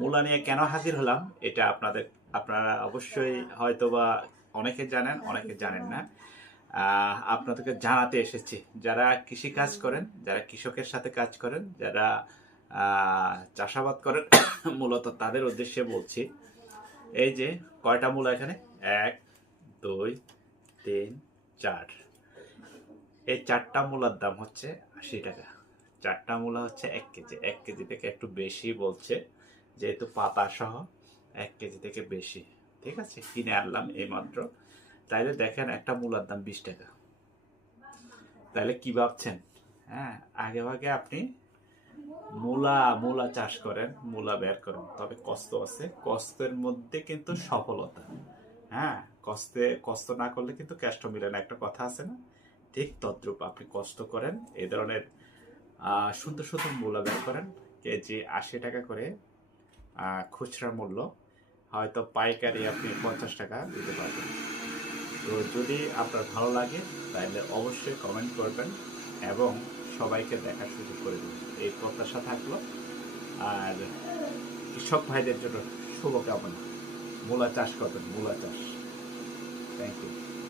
মূলা নিয়ে কেন হাজির হলাম এটা আপনারা অবশ্যই হয়তোবা অনেকে জানেন, অনেকে জানেন না। আপনাদেরকে জানাতে এসেছি, যারা কৃষি কাজ করেন, যারা কৃষকের সাথে কাজ করেন, যারা চাষাবাদ করেন মূলত তাদের উদ্দেশ্যে বলছি। এই যে কয়টা মূলা এখানে, 1 2 3 4, এই 4টা মূলার দাম হচ্ছে 80 টাকা। 4টা মূলা হচ্ছে 1 কেজি, 1 কেজি থেকে একটু বেশি বলছে, যেহেতু পাতা সহ 1 কেজি থেকে বেশি। ঠিক আছে, কিনে আনলাম এই মাত্র। তাইলে দেখেন একটা মূলার দাম 20 টাকা। তাইলে কি ভাবছেন? হ্যাঁ, আগে ভাগে আপনি মূলা মূলা চাষ করেন, মূলা বের করেন, তবে কষ্ট আছে, কষ্টের মধ্যে কিন্তু সফলতা। হ্যাঁ, কষ্ট না করলে কিন্তু কেষ্ট মিলে না, একটা কথা আছে না? ঠিক তদ্রূপ আপনি কষ্ট করেন, এই ধরনের সুন্দর সুন্দর মূলা বের করেন। কেজি 80 টাকা করে খুচরা মূল্য, হয়তো পাইকারি আপনি 50 টাকা দিতে পারবেন। তো যদি আপনার ভালো লাগে তাহলে অবশ্যই কমেন্ট করবেন এবং সবাইকে দেখার সুযোগ করে দেবেন, এই প্রত্যাশা থাকলো। আর কৃষক ভাইদের জন্য শুভকামনা, মূলা চাষ করবেন, মূলা চাষ। Thank you.